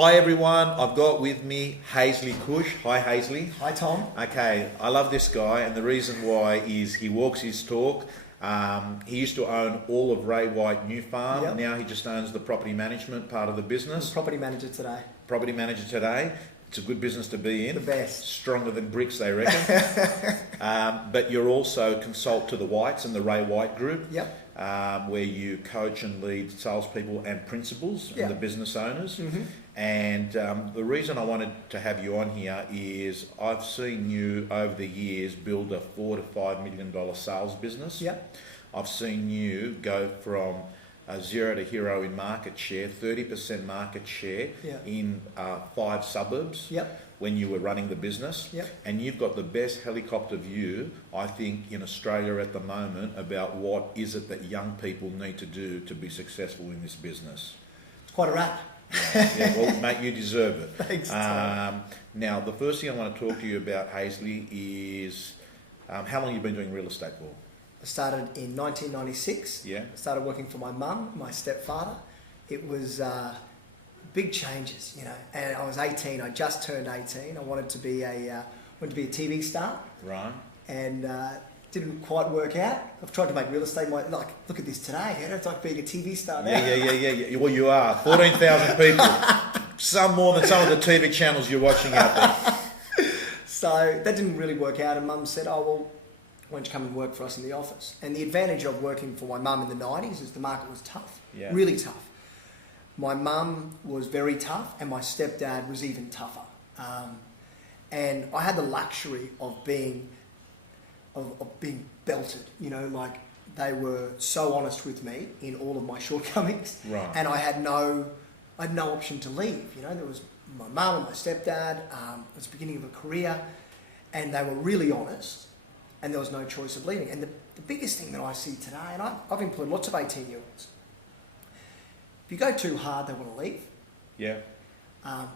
Hi everyone, I've got with me Haesley Cush. Hi Haesley. Hi Tom. Okay, I love this guy, and the reason why is he walks his talk. He used to own all of Ray White New Farm. Yep. Now he just owns the property management part of the business. I'm a property manager today. Property manager today. It's a good business to be in. The best. Stronger than bricks, they reckon. But you're also consult to the Whites and the Ray White Group. Yep. Where you coach and lead salespeople and principals and the business owners. Mm-hmm. And the reason I wanted to have you on here is I've seen you over the years build a $4 to $5 million sales business. Yep. I've seen you go from zero to hero in market share, 30% market share in 5 suburbs. Yep. When you were running the business. Yep. And you've got the best helicopter view, I think, in Australia at the moment about what is it that young people need to do to be successful in this business. It's quite a rap. Yeah, well, mate, you deserve it. Thanks, Tom. Now, the first thing I want to talk to you about, Haesley, is how long you've been doing real estate for? I started in 1996. Yeah. I started working for my mum, my stepfather. It was big changes, you know. And I was 18. I just turned 18. I wanted to be a TV star. Right. And didn't quite work out. I've tried to make real estate look at this today. You know, it's like being a TV star now. Yeah. Well, you are. 14,000 people. Some more than some of the TV channels you're watching out there. So that didn't really work out, and Mum said, "Oh well, why don't you come and work for us in the office?" And the advantage of working for my mum in the 90s is the market was tough, really tough. My mum was very tough, and my stepdad was even tougher. And I had the luxury of being belted. You know, like they were so honest with me in all of my shortcomings, and I had no option to leave. You know, there was my mum and my stepdad. It was the beginning of a career, and they were really honest. And there was no choice of leaving. And the biggest thing that I see today, and I've employed lots of 18-year-olds, if you go too hard, they want to leave. Yeah.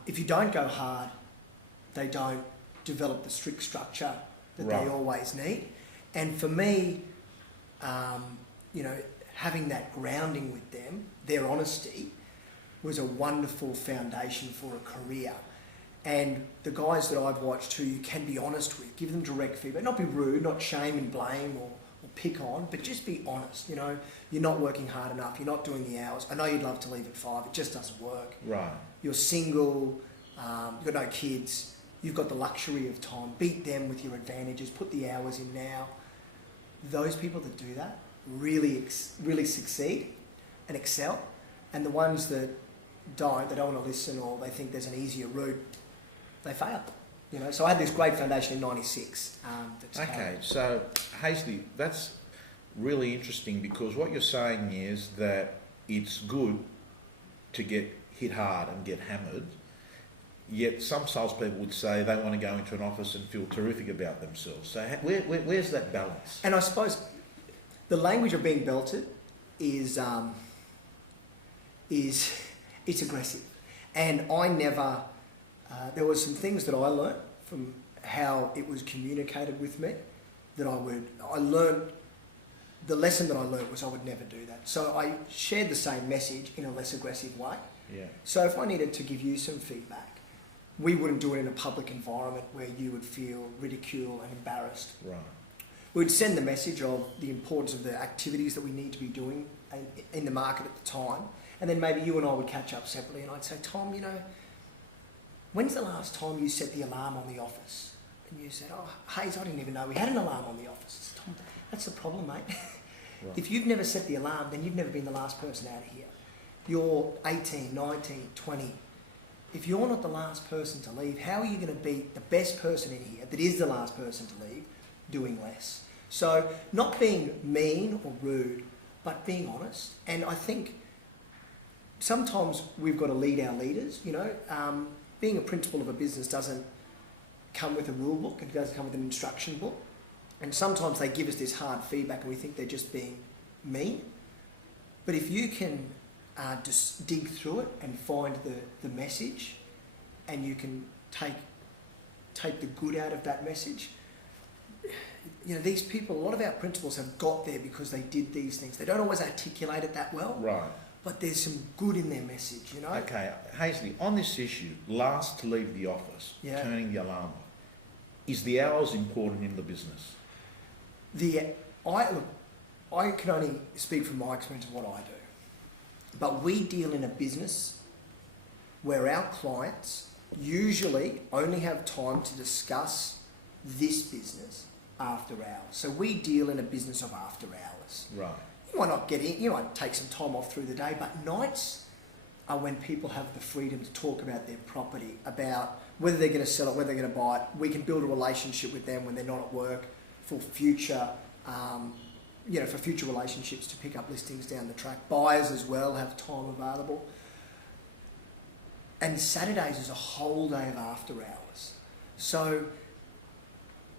If you don't go hard, they don't develop the strict structure that they always need. And for me, you know, having that grounding with them, their honesty, was a wonderful foundation for a career. And the guys that I've watched who you can be honest with, give them direct feedback, not be rude, not shame and blame or pick on, but just be honest. You know, you're not working hard enough, you're not doing the hours. I know you'd love to leave at 5, it just doesn't work. Right. You're single, you've got no kids, you've got the luxury of time. Beat them with your advantages, put the hours in now. Those people that do that really succeed and excel. And the ones that don't, they don't want to listen, or they think there's an easier route, they fail. You know, so I had this great foundation in 96. Okay, so Haesley, that's really interesting, because what you're saying is that it's good to get hit hard and get hammered, yet some salespeople would say they want to go into an office and feel terrific about themselves. So where's that balance? And I suppose the language of being belted is it's aggressive. And I never... there were some things that I learned from how it was communicated with me that the lesson that I learned was I would never do that. So I shared the same message in a less aggressive way. Yeah. So if I needed to give you some feedback, we wouldn't do it in a public environment where you would feel ridiculed and embarrassed. Right. We'd send the message of the importance of the activities that we need to be doing in the market at the time. And then maybe you and I would catch up separately, and I'd say, "Tom, you know, when's the last time you set the alarm on the office?" And you said, "Oh, Hayes, I didn't even know we had an alarm on the office." I said, "Tom, that's the problem, mate. Right. If you've never set the alarm, then you've never been the last person out of here. You're 18, 19, 20. If you're not the last person to leave, how are you going to be the best person in here that is the last person to leave doing less?" So not being mean or rude, but being honest. And I think sometimes we've got to lead our leaders, you know. Being a principal of a business doesn't come with a rule book, it doesn't come with an instruction book. And sometimes they give us this hard feedback and we think they're just being mean. But if you can just dig through it and find the message, and you can take the good out of that message, you know, these people, a lot of our principals have got there because they did these things. They don't always articulate it that well. Right. but there's some good in their message, you know? Okay, Haesley, on this issue, last to leave the office, turning the alarm off, is the hours important in the business? I can only speak from my experience of what I do, but we deal in a business where our clients usually only have time to discuss this business after hours. So we deal in a business of after hours. Right. You might not get in, you might take some time off through the day, but nights are when people have the freedom to talk about their property, about whether they're going to sell it, whether they're going to buy it. We can build a relationship with them when they're not at work for future, for future relationships to pick up listings down the track. Buyers as well have time available. And Saturdays is a whole day of after hours. So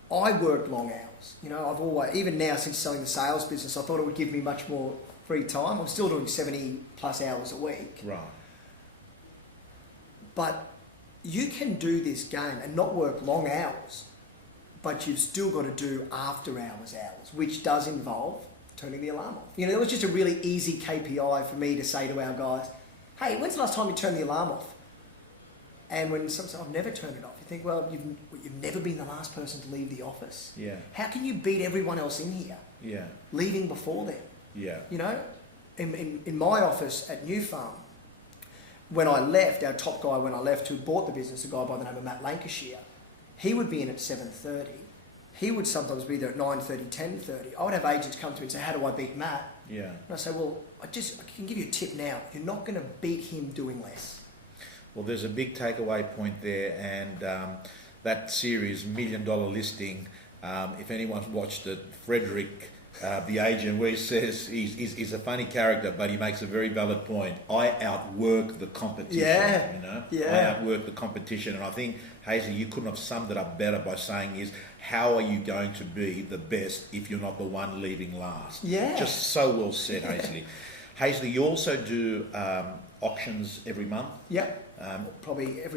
I work long hours. You know, I've always, even now since selling the sales business, I thought it would give me much more free time. I'm still doing 70 plus hours a week. Right. But you can do this game and not work long hours, but you've still got to do after hours, which does involve turning the alarm off. You know, it was just a really easy KPI for me to say to our guys, hey, when's the last time you turned the alarm off? And when someone says, I've never turned it off, you think, well, you've never been the last person to leave the office. Yeah. How can you beat everyone else in here? Yeah. Leaving before them. Yeah. You know, in my office at New Farm, when I left, our top guy when I left who bought the business, a guy by the name of Matt Lancashire, he would be in at 7:30. He would sometimes be there at 9:30, 10:30. I would have agents come to me and say, how do I beat Matt? Yeah. And I say, well, I can give you a tip now. You're not going to beat him doing less. Well, there's a big takeaway point there, and that series, $1 Million Listing, if anyone's watched it, Frederick, the agent, where he says he's a funny character, but he makes a very valid point. I outwork the competition. Yeah. You know? Yeah. I outwork the competition, and I think, Haesley, you couldn't have summed it up better by saying is, how are you going to be the best if you're not the one leaving last? Yeah. Just so well said, Haesley. Haesley, you also do auctions every month? Yeah. Probably a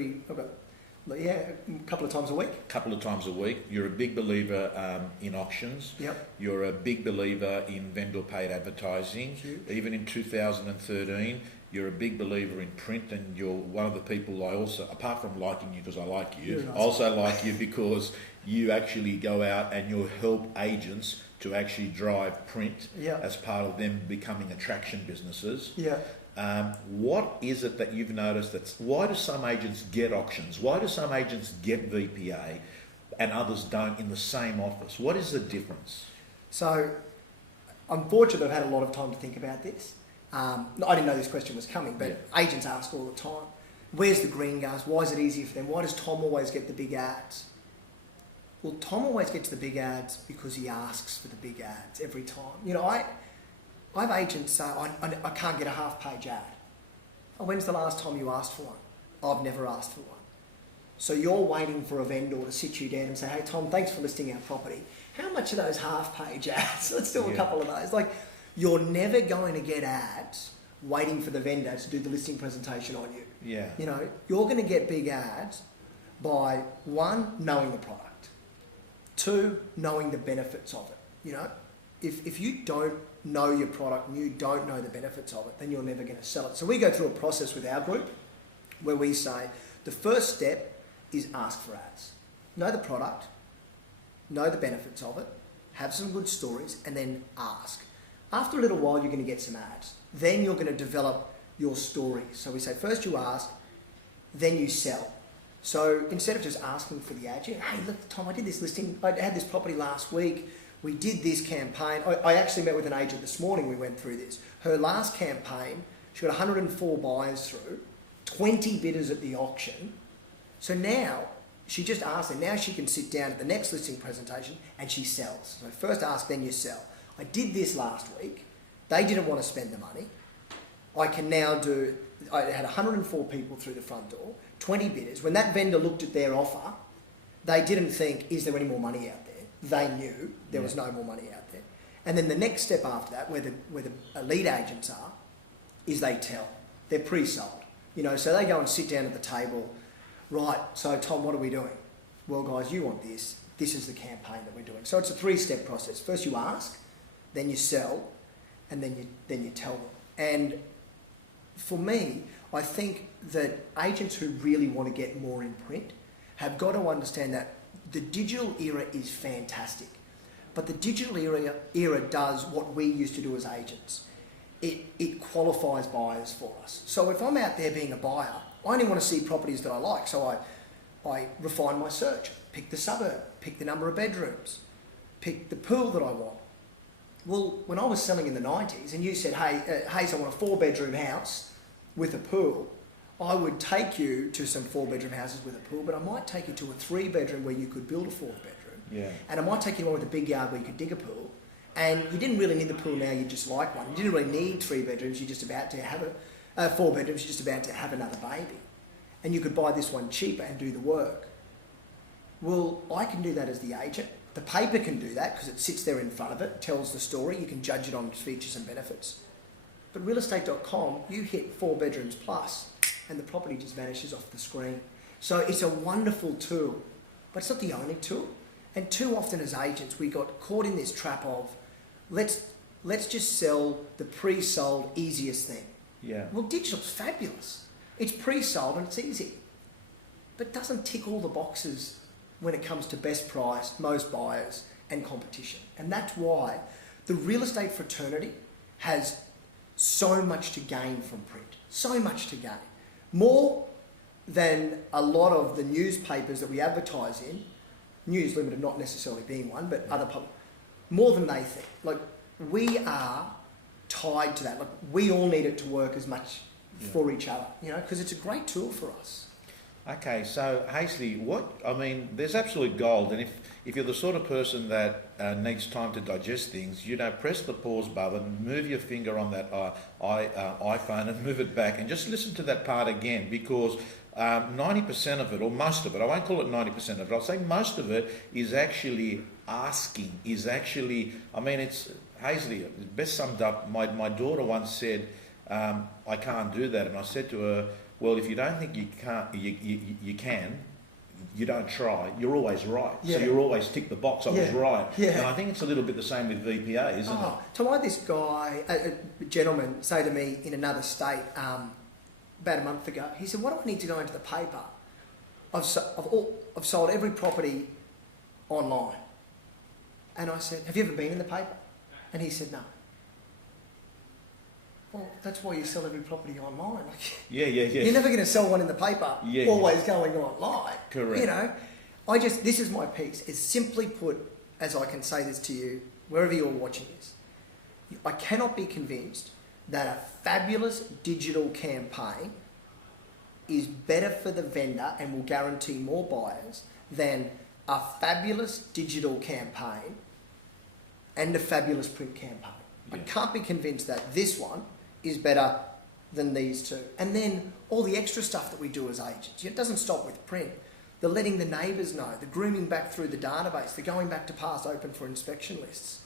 couple of times a week. Couple of times a week. You're a big believer in auctions. Yep. You're a big believer in vendor paid advertising. Even in 2013, you're a big believer in print, and you're one of the people I also, apart from liking you because I like you, Nice. also like you because you actually go out and you help agents to actually drive print as part of them becoming attraction businesses. Yeah. What is it that you've noticed why do some agents get auctions? Why do some agents get VPA and others don't in the same office? What is the difference? So I'm fortunate I've had a lot of time to think about this. I didn't know this question was coming, but agents ask all the time, where's the green guys? Why is it easier for them? Why does Tom always get the big ads? Well, Tom always gets the big ads because he asks for the big ads every time. You know, I have agents say, I can't get a half-page ad. Oh, when's the last time you asked for one? I've never asked for one. So you're waiting for a vendor to sit you down and say, hey, Tom, thanks for listing our property. How much are those half-page ads? Let's do a couple of those. Like, you're never going to get ads waiting for the vendor to do the listing presentation on you. Yeah. You know, you're going to get big ads by, one, knowing the product. Two, knowing the benefits of it. You know, if you don't know your product and you don't know the benefits of it, then you're never going to sell it. So we go through a process with our group where we say the first step is ask for ads. Know the product, know the benefits of it, have some good stories, and then ask. After a little while, you're going to get some ads. Then you're going to develop your story. So we say first you ask, then you sell. So instead of just asking for the ad, hey, look, Tom, I did this listing. I had this property last week. We did this campaign. I actually met with an agent this morning. We went through this. Her last campaign, she got 104 buyers through, 20 bidders at the auction. So now she just asked, and now she can sit down at the next listing presentation and she sells. So first ask, then you sell. I did this last week. They didn't want to spend the money. I can now do, I had 104 people through the front door, 20 bidders. When that vendor looked at their offer, they didn't think, is there any more money out there? They knew there was no more money out there. And then the next step after that, where the lead agents are, is they tell. They're pre-sold. You know, so they go and sit down at the table. Right, so Tom, what are we doing? Well, guys, you want this. This is the campaign that we're doing. So it's a three-step process. First you ask, then you sell, and then you tell them. And for me, I think that agents who really want to get more in print have got to understand that the digital era is fantastic, but the digital era does what we used to do as agents. It qualifies buyers for us. So if I'm out there being a buyer, I only want to see properties that I like. So I refine my search, pick the suburb, pick the number of bedrooms, pick the pool that I want. Well, when I was selling in the 90s and you said, hey, Hayes, I want a 4-bedroom house with a pool, I would take you to some 4-bedroom houses with a pool, but I might take you to a 3-bedroom where you could build a 4th bedroom. Yeah. And I might take you to one with a big yard where you could dig a pool. And you didn't really need the pool now, you just like one. You didn't really need 3 bedrooms, you're just about to have 4 bedrooms, you're just about to have another baby. And you could buy this one cheaper and do the work. Well, I can do that as the agent. The paper can do that because it sits there in front of it, tells the story, you can judge it on its features and benefits. But realestate.com, you hit 4 bedrooms plus and the property just vanishes off the screen. So it's a wonderful tool, but it's not the only tool. And too often as agents, we got caught in this trap of, let's just sell the pre-sold easiest thing. Yeah. Well, digital's fabulous. It's pre-sold and it's easy, but it doesn't tick all the boxes when it comes to best price, most buyers and competition. And that's why the real estate fraternity has so much to gain from print, so much to gain. More than a lot of the newspapers that we advertise in, News Limited not necessarily being one, but other public, more than they think. Like, we are tied to that. Like, we all need it to work as much for each other, you know, because it's a great tool for us. Okay, so Haesley, there's absolute gold, and if you're the sort of person that needs time to digest things, press the pause button, move your finger on that iPhone and move it back, and just listen to that part again, because 90% of it, or most of it, I won't call it 90% of it, I'll say most of it is actually asking, it's Haesley, best summed up, my daughter once said, I can't do that, and I said to her, well, if you don't think you can't, you can, you don't try, you're always right. Yeah. So you always tick the box, I was right. Yeah. And I think it's a little bit the same with VPA, isn't it? So I had this guy, a gentleman, say to me in another state about a month ago, he said, what do I need to go into the paper? I've sold every property online. And I said, have you ever been in the paper? And he said, no. Well, that's why you sell every property online. Yeah. You're never going to sell one in the paper, always going online. Correct. You know, this is my piece. It's simply put, as I can say this to you, wherever you're watching this, I cannot be convinced that a fabulous digital campaign is better for the vendor and will guarantee more buyers than a fabulous digital campaign and a fabulous print campaign. Yeah. I can't be convinced that this one is better than these two. And then all the extra stuff that we do as agents. It doesn't stop with print. The letting the neighbours know, the grooming back through the database, the going back to past open for inspection lists.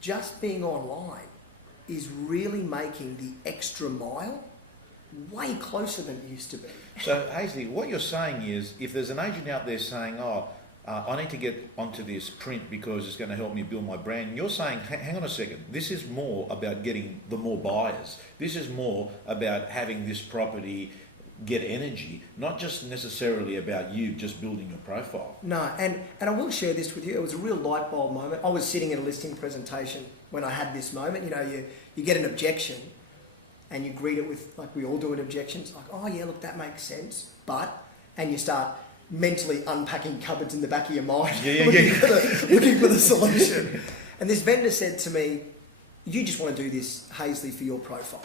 Just being online is really making the extra mile way closer than it used to be. So, Haesley, what you're saying is, if there's an agent out there saying, I need to get onto this print because it's going to help me build my brand, you're saying, hang on a second, this is more about getting the more buyers. This is more about having this property get energy, not just necessarily about you just building your profile. No, and I will share this with you. It was a real light bulb moment. I was sitting at a listing presentation when I had this moment. You know, you get an objection and you greet it with, like we all do in objections, like, oh yeah, look, that makes sense, but, and you start mentally unpacking cupboards in the back of your mind, looking for the solution. And this vendor said to me, you just want to do this, Haesley, for your profile.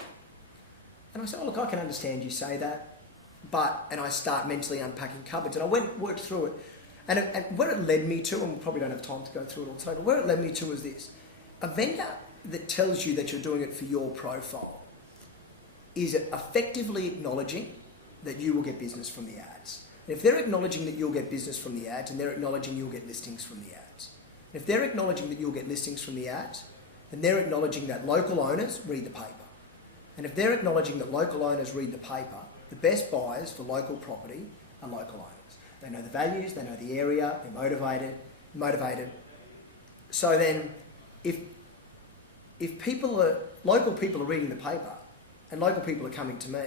And I said, oh look, I can understand you say that, and I start mentally unpacking cupboards, and I worked through it. And where it led me to, and we probably don't have time to go through it all today, but where it led me to was this. A vendor that tells you that you're doing it for your profile is effectively acknowledging that you will get business from the ads. And if they're acknowledging that you'll get business from the ads, and they're acknowledging you'll get listings from the ads. And if they're acknowledging that you'll get listings from the ads, then they're acknowledging that local owners read the paper. And if they're acknowledging that local owners read the paper, the best buyers for local property are local owners. They know the values, they know the area, they're motivated. So then, if local people are reading the paper, and local people are coming to me,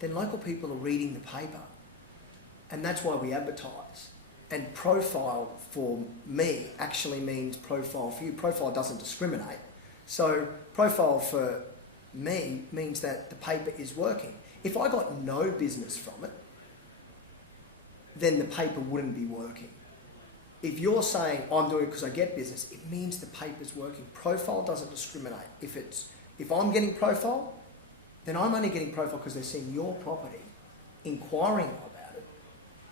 then local people are reading the paper. And that's why we advertise. And profile for me actually means profile for you. Profile doesn't discriminate. So profile for me means that the paper is working. If I got no business from it, then the paper wouldn't be working. If you're saying I'm doing it because I get business, it means the paper's working. Profile doesn't discriminate. If I'm getting profile, then I'm only getting profile because they're seeing your property, inquiring about it,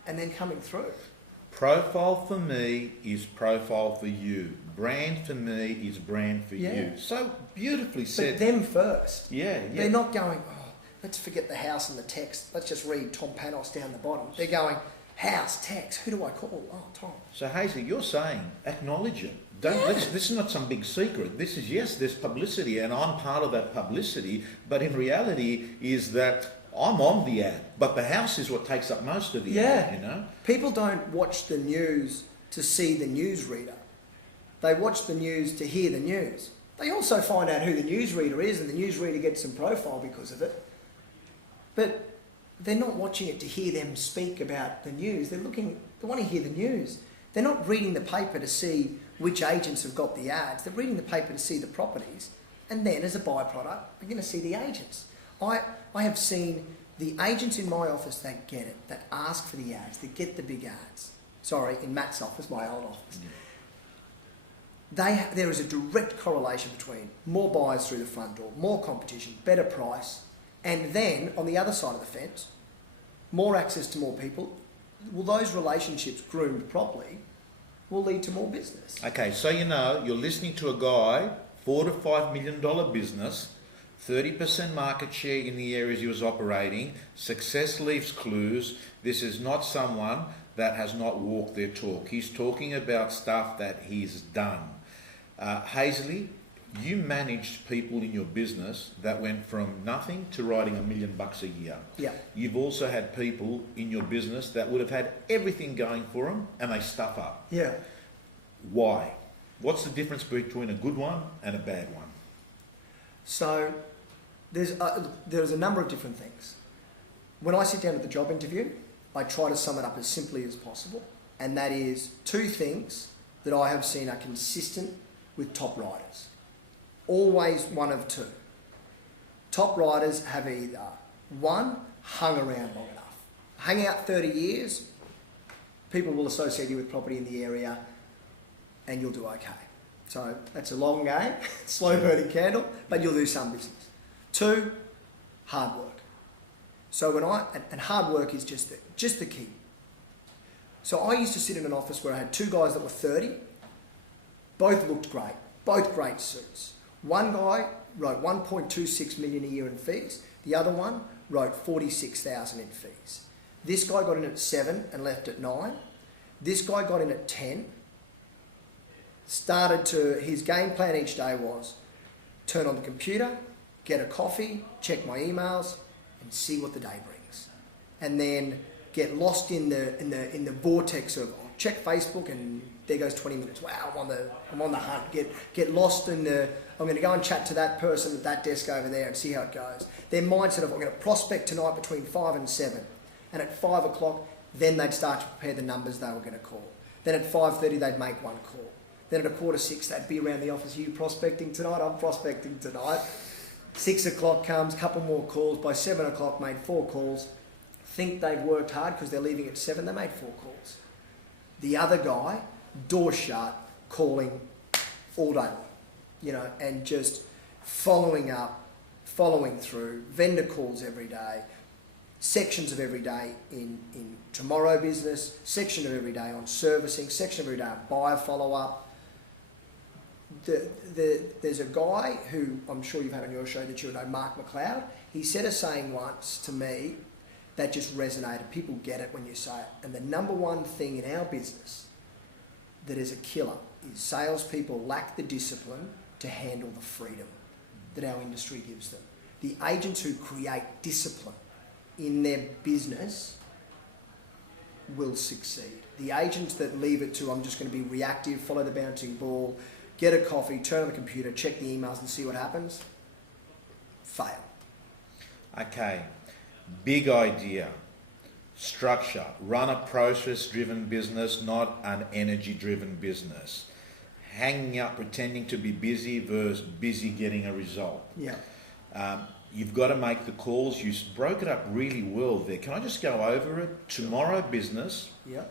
and then coming through. Profile for me is profile for you. Brand for me is brand for you. So beautifully said. But them first. Yeah. They're not going, oh, let's forget the house and the text. Let's just read Tom Panos down the bottom. They're going, house, text, who do I call? Oh, Tom. So Haesley, you're saying acknowledge it. This is not some big secret. This is, yes, there's publicity and I'm part of that publicity, but in reality is that I'm on the ad, but the house is what takes up most of the ad, you know? People don't watch the news to see the newsreader. They watch the news to hear the news. They also find out who the newsreader is, and the newsreader gets some profile because of it. But they're not watching it to hear them speak about the news. They want to hear the news. They're not reading the paper to see which agents have got the ads. They're reading the paper to see the properties. And then as a byproduct, they're going to see the agents. I have seen the agents in my office that get it, that ask for the ads, that get the big ads. Sorry, in Matt's office, my old office. There is a direct correlation between more buyers through the front door, more competition, better price, and then on the other side of the fence, more access to more people. Well, those relationships groomed properly will lead to more business. Okay, so you know, you're listening to a guy, $4 to $5 million business, 30% market share in the areas he was operating. Success leaves clues. This is not someone that has not walked their talk. He's talking about stuff that he's done. Haesley, you managed people in your business that went from nothing to writing $1 million a year. Yeah. You've also had people in your business that would have had everything going for them and they stuff up. Yeah. Why? What's the difference between a good one and a bad one? So there's a number of different things. When I sit down at the job interview, I try to sum it up as simply as possible, and that is two things that I have seen are consistent with top writers. Always one of two. Top writers have either, one, hung around long enough. Hang out 30 years, people will associate you with property in the area and you'll do okay. So that's a long game, slow burning candle, but you'll do some business. Two, hard work. So and hard work is just the key. So I used to sit in an office where I had two guys that were 30, both looked great, both great suits. One guy wrote 1.26 million a year in fees. The other one wrote 46,000 in fees. This guy got in at 7 and left at 9. This guy got in at 10. His game plan each day was turn on the computer, get a coffee, check my emails, and see what the day brings. And then get lost in the vortex of check Facebook and there goes 20 minutes. Wow, I'm on the hunt. Get lost in I'm going to go and chat to that person at that desk over there and see how it goes. Their mindset of I'm going to prospect tonight between 5 and 7. And at 5 o'clock, then they'd start to prepare the numbers they were going to call. Then at 5:30, they'd make one call. Then at 5:45, they'd be around the office. Are you prospecting tonight? I'm prospecting tonight. 6 o'clock comes, couple more calls. By 7 o'clock, made 4 calls. Think they've worked hard because they're leaving at 7. They made 4 calls. The other guy, door shut, calling all day long, and just following up, following through, vendor calls every day, sections of every day in tomorrow business, section of every day on servicing, section of every day on buyer follow-up. There's a guy who I'm sure you've had on your show that you know, Mark McLeod. He said a saying once to me that just resonated. People get it when you say it. And the number one thing in our business that is a killer is salespeople lack the discipline to handle the freedom that our industry gives them. The agents who create discipline in their business will succeed. The agents that leave it to, I'm just going to be reactive, follow the bouncing ball, get a coffee, turn on the computer, check the emails and see what happens, fail. Okay, big idea. Structure. Run a process-driven business, not an energy-driven business. Hanging out pretending to be busy versus busy getting a result. Yeah. You've got to make the calls. You broke it up really well there. Can I just go over it? Tomorrow business, Yeah.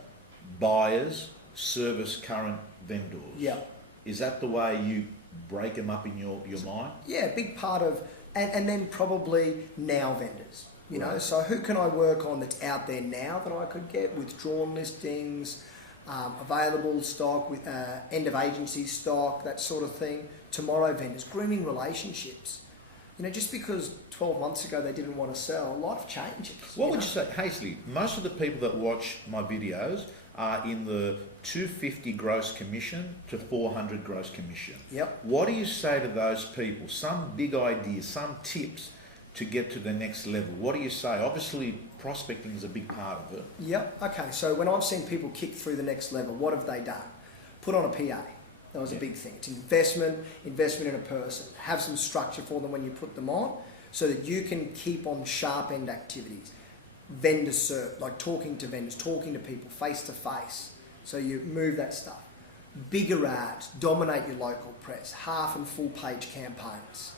buyers, service current vendors. Yeah. Is that the way you break them up in your mind? Yeah, big part of, and then probably now vendors. You know, Right. so who can I work on that's out there now that I could get? Withdrawn listings, available stock, with end of agency stock, that sort of thing. Tomorrow vendors, grooming relationships. You know, just because 12 months ago they didn't want to sell, life changes. What would you say, Haesley? Most of the people that watch my videos are in the 250 gross commission to 400 gross commission. Yep. What do you say to those people? Some big ideas, some tips to get to the next level. What do you say? Obviously, prospecting is a big part of it. Yep. Okay. So when I've seen people kick through the next level, what have they done? Put on a PA. That was a big thing. It's investment in a person. Have some structure for them when you put them on, so that you can keep on sharp end activities. Vendor serve, like talking to vendors, talking to people face to face. So you move that stuff. Bigger ads, dominate your local press. Half and full page campaigns.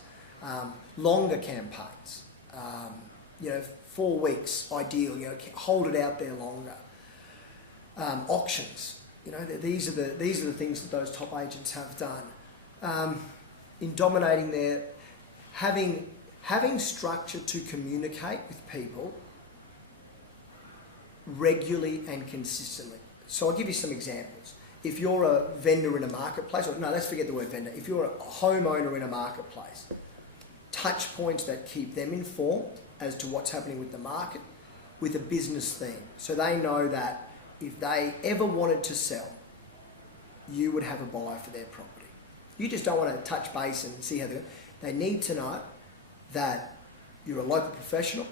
Longer campaigns, 4 weeks ideal. Hold it out there longer. Auctions, these are the things that those top agents have done. In dominating their, having structure to communicate with people regularly and consistently. So I'll give you some examples. If you're a vendor in a marketplace, or no, let's forget the word vendor. If you're a homeowner in a marketplace, touch points that keep them informed as to what's happening with the market with a business theme. So they know that if they ever wanted to sell, you would have a buyer for their property. You just don't want to touch base and see how they need to know that you're a local professional,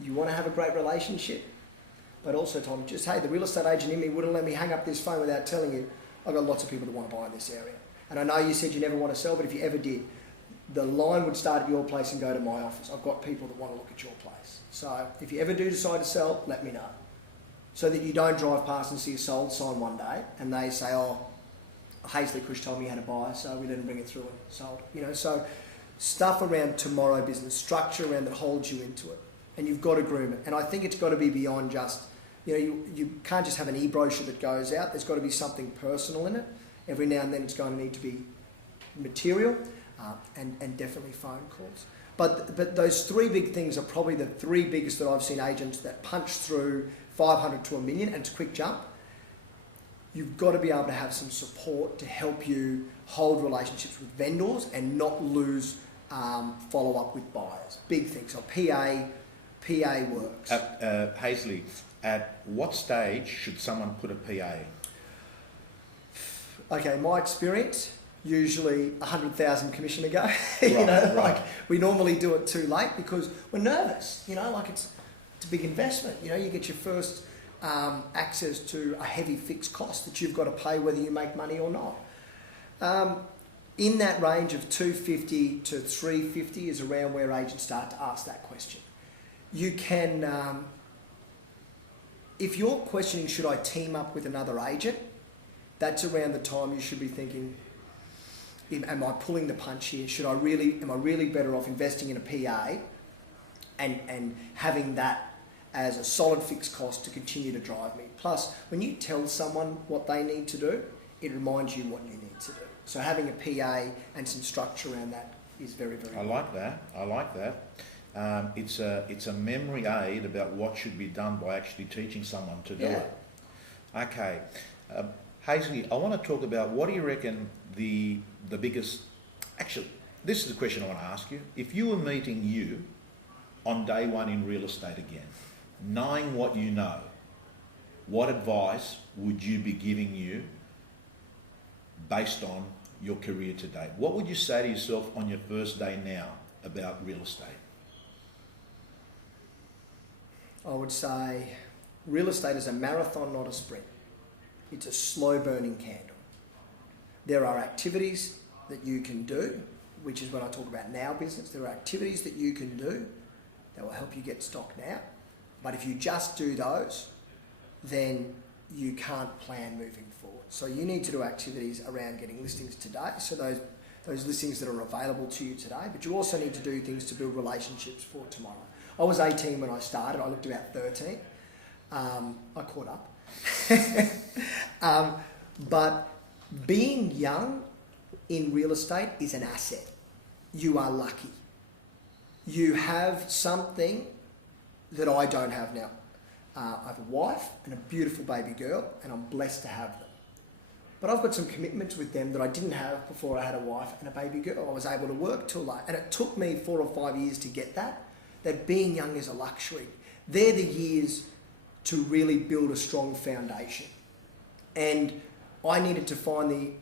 you want to have a great relationship, but also Tom, just, hey, the real estate agent in me wouldn't let me hang up this phone without telling you, I've got lots of people that want to buy in this area. And I know you said you never want to sell, but if you ever did, the line would start at your place and go to my office. I've got people that want to look at your place. So if you ever do decide to sell, let me know. So that you don't drive past and see a sold sign one day and they say, oh, Haesley Cush told me you had a buyer, so we didn't bring it through and sold. So stuff around tomorrow business, structure around that holds you into it. And you've got to groom it. And I think it's got to be beyond just, you can't just have an e-brochure that goes out. There's got to be something personal in it. Every now and then it's going to need to be material. And definitely phone calls. But those 3 big things are probably the 3 biggest that I've seen agents that punch through 500 to $1 million, and it's a quick jump. You've got to be able to have some support to help you hold relationships with vendors and not lose follow-up with buyers. Big things. So PA works. Haesley, at what stage should someone put a PA? Okay, my experience, usually 100,000 commission ago. Right. Like we normally do it too late because we're nervous. It's a big investment. You get your first access to a heavy fixed cost that you've got to pay whether you make money or not. In that range of 250 to 350 is around where agents start to ask that question. You can, if you're questioning, should I team up with another agent? That's around the time you should be thinking, am I pulling the punch here? Am I really better off investing in a PA and having that as a solid fixed cost to continue to drive me? Plus, when you tell someone what they need to do, it reminds you what you need to do. So having a PA and some structure around that is very, very I like that. It's a memory aid about what should be done by actually teaching someone to do it. Okay. Haesley, I want to talk about, what do you reckon the biggest... Actually, this is the question I want to ask you. If you were meeting you on day one in real estate again, knowing what you know, what advice would you be giving you based on your career to date? What would you say to yourself on your first day now about real estate? I would say real estate is a marathon, not a sprint. It's a slow burning candle. There are activities that you can do, which is when I talk about now business. There are activities that you can do that will help you get stock now. But if you just do those, then you can't plan moving forward. So you need to do activities around getting listings today. So those listings that are available to you today, but you also need to do things to build relationships for tomorrow. I was 18 when I started. I looked about 13. I caught up. But being young in real estate is an asset. You are lucky. You have something that I don't have now. I have a wife and a beautiful baby girl, and I'm blessed to have them. But I've got some commitments with them that I didn't have before I had a wife and a baby girl. I was able to work till late, and it took me 4 or 5 years to get that being young is a luxury. They're the years to really build a strong foundation. And I needed to find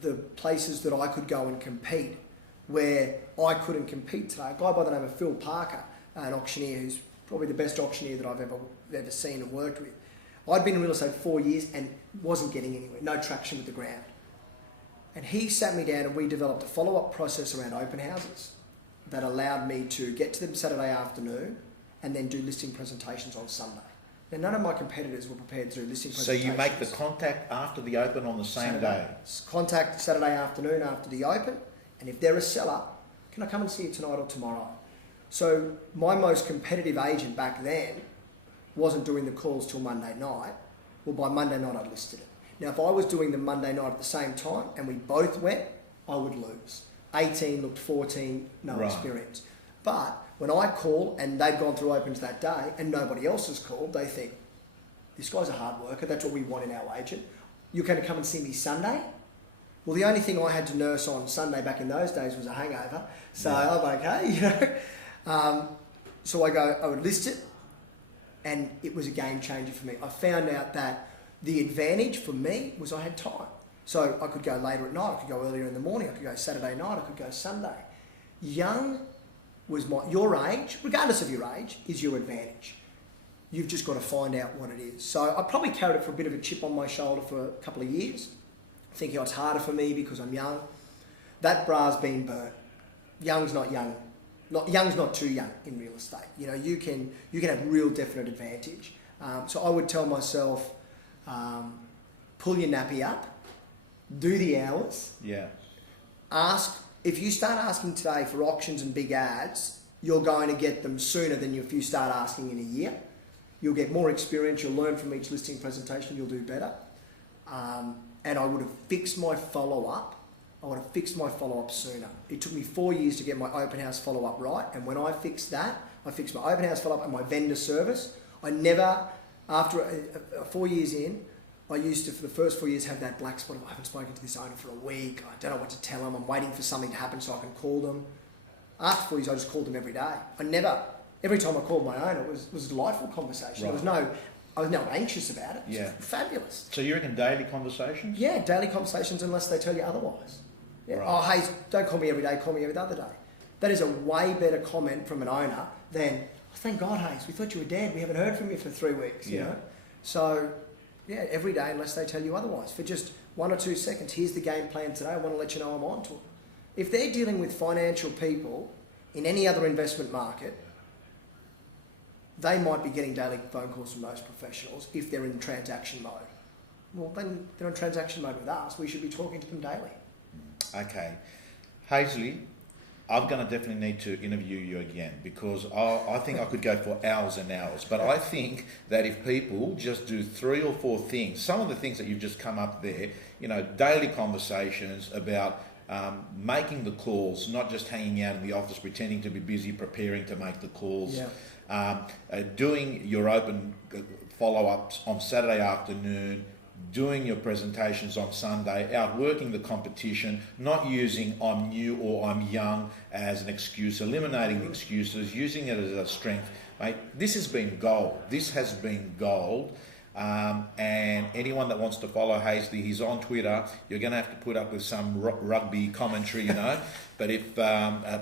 the places that I could go and compete where I couldn't compete today. A guy by the name of Phil Parker, an auctioneer who's probably the best auctioneer that I've ever seen and worked with. I'd been in real estate 4 years and wasn't getting anywhere, no traction with the ground. And he sat me down and we developed a follow-up process around open houses that allowed me to get to them Saturday afternoon and then do listing presentations on Sunday. Now, none of my competitors were prepared to do listing presentations. So you make the contact after the open on the same day? Contact Saturday afternoon after the open, and if they're a seller, can I come and see you tonight or tomorrow? So my most competitive agent back then wasn't doing the calls till Monday night. Well, by Monday night I'd listed it. Now, if I was doing them Monday night at the same time and we both went, I would lose. 18 looked 14, no experience. But when I call and they've gone through opens that day and nobody else has called, they think, this guy's a hard worker, that's what we want in our agent. You're going to come and see me Sunday? Well, the only thing I had to nurse on Sunday back in those days was a hangover. So I'm okay, you know. So I would list it, and it was a game changer for me. I found out that the advantage for me was I had time. So I could go later at night, I could go earlier in the morning, I could go Saturday night, I could go Sunday. Young was your age, regardless of your age, is your advantage. You've just got to find out what it is. So I probably carried it for a bit of a chip on my shoulder for a couple of years, thinking it's harder for me because I'm young. That bra's been burnt. Young's not young. Young's not too young in real estate. You know, you can have real definite advantage. So I would tell myself, pull your nappy up, do the hours. Yeah. If you start asking today for auctions and big ads, you're going to get them sooner than if you start asking in a year. You'll get more experience, you'll learn from each listing presentation, you'll do better. And I would have fixed my follow-up. I would have fixed my follow-up sooner. It took me 4 years to get my open house follow-up right. And when I fixed that, I fixed my open house follow-up and my vendor service. I never, after 4 years in, I used to, for the first 4 years, have that black spot of I haven't spoken to this owner for a week. I don't know what to tell them. I'm waiting for something to happen so I can call them. After 4 years, I just called them every day. Every time I called my owner, it was a delightful conversation. Right. I was no anxious about it. It was fabulous. So you reckon daily conversations? Yeah, daily conversations unless they tell you otherwise. Yeah. Right. Oh, hey, don't call me every day, call me every other day. That is a way better comment from an owner than, oh, thank God, Hayes, we thought you were dead. We haven't heard from you for 3 weeks, you know? So, yeah, every day unless they tell you otherwise. For just 1 or 2 seconds, here's the game plan today. I want to let you know I'm on to it. If they're dealing with financial people in any other investment market, they might be getting daily phone calls from those professionals if they're in transaction mode. Well, then they're in transaction mode with us. We should be talking to them daily. Okay. Haesley, I'm going to definitely need to interview you again because I think I could go for hours and hours. But I think that if people just do 3 or 4 things, some of the things that you've just come up there, you know, daily conversations about making the calls, not just hanging out in the office pretending to be busy preparing to make the calls. Doing your open follow-ups on Saturday afternoon, doing your presentations on Sunday, outworking the competition, not using I'm new or I'm young as an excuse, eliminating the excuses, using it as a strength. Mate, this has been gold. This has been gold. And anyone that wants to follow Haesley, he's on Twitter. You're going to have to put up with some rugby commentary, you know. But if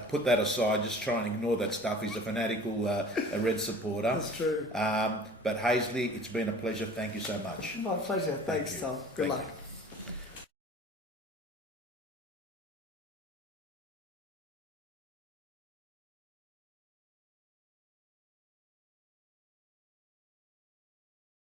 put that aside, just try and ignore that stuff. He's a fanatical Red supporter. That's true. But Haesley, it's been a pleasure. Thank you so much. My pleasure. Thanks, Tom. Good luck.